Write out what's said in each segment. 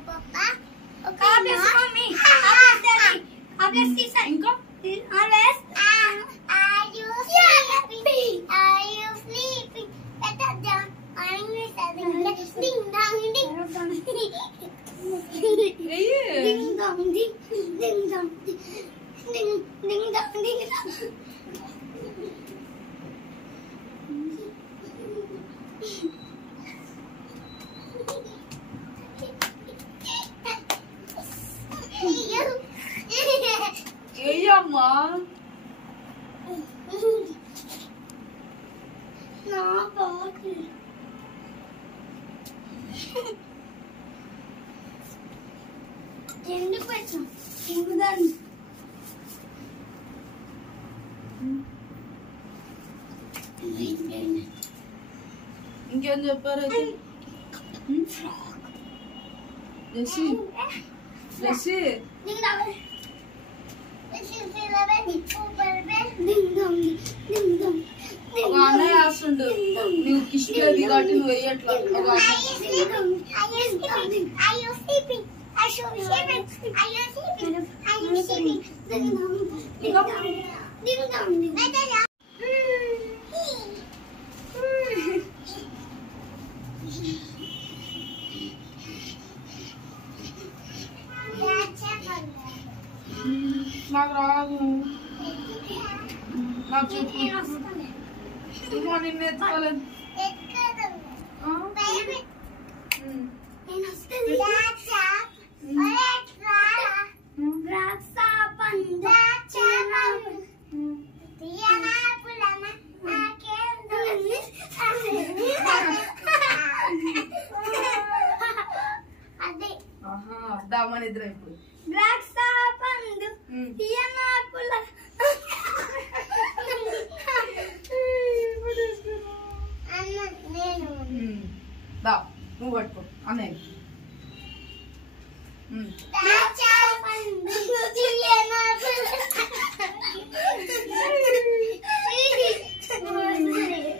Papa. Okay. Bless mommy. Bless daddy. Bless sister. Inko. Bless. Are you sleeping? Are you sleeping? Better down. I'm listening. Ding dong ding. Ding dong ding. Ding dong ding. Ding ding dong ding dong. ఏయమ్మా నా బాటి ఎందుకు పెట్టాం ఇంగుదాన్ని ఇంకేం చెప్పారు Jessie Jessie ఒక అన్నయ్య వేస్తుండు నువ్వు కిష్కేది కాబట్టి నువ్వు వేయట్లా నాకు రాదు నాకు చెప్పు ఇమ్మా నిన్ను ఎత్తుకోలేదు దామని ఇద్దరు ఇప్పుడు దా నువ్వు పట్టుకో అన్నయ్య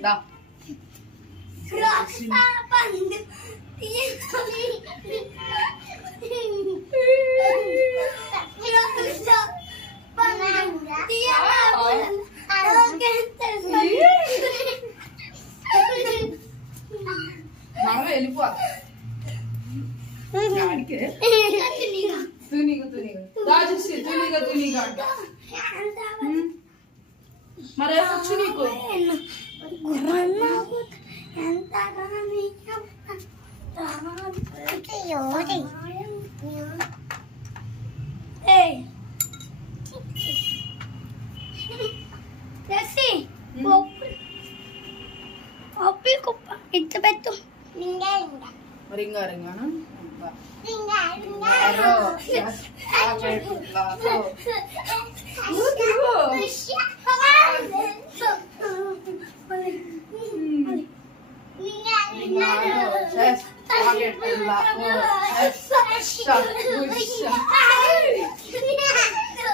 దా మనం వెళ్ళిపోవాలి తునిగా దాచేసి తునిగా అంట మరేమొచ్చు నీకు ఇట్లా పెట్టు రింగానా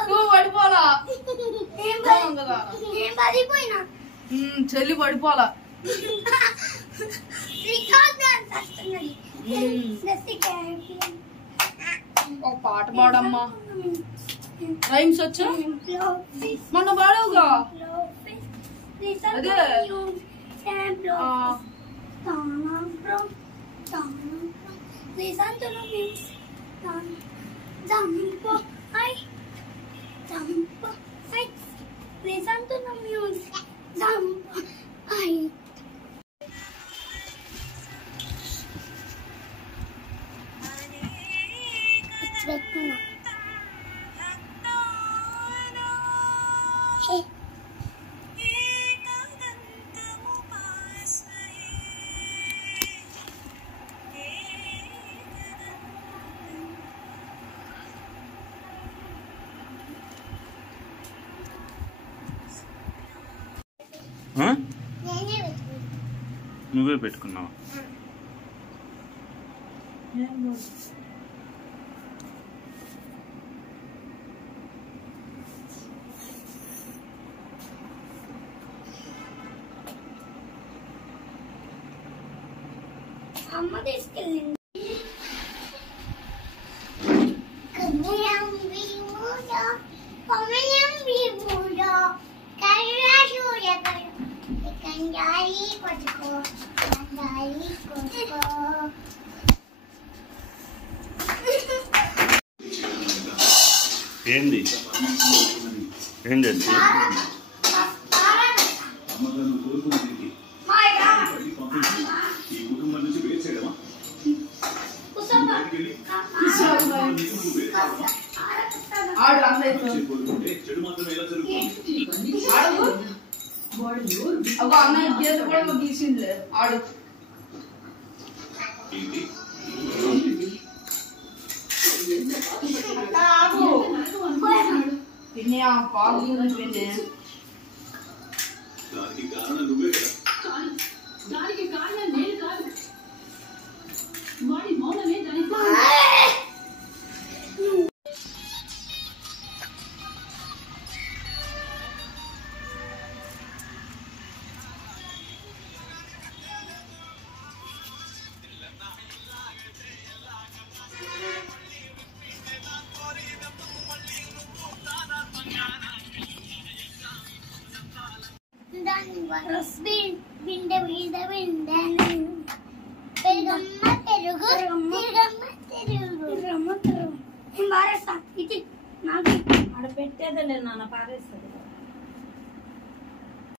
నువ్వు పడిపోలా చెల్లి పడిపోలా ఒక పాట పాడమ్మా రైమ్స్ వచ్చా మొన్న పాడవుగా అదే నువ్వే పెట్టుకున్నావా? అమ్మ తీసుకెళ్ళింది. ఏంది ఏం చేసి ఆడు అన్నయ్య అన్నయ్య గీత కూడా గీసిందిలే ఆడు పిన్ని ఆ పాలు పిన్ని దానికి కారణం నేను కాదు వాడి మౌనమే దానికి ఆడ పెట్టేదే నాన్న పారేస్తుంది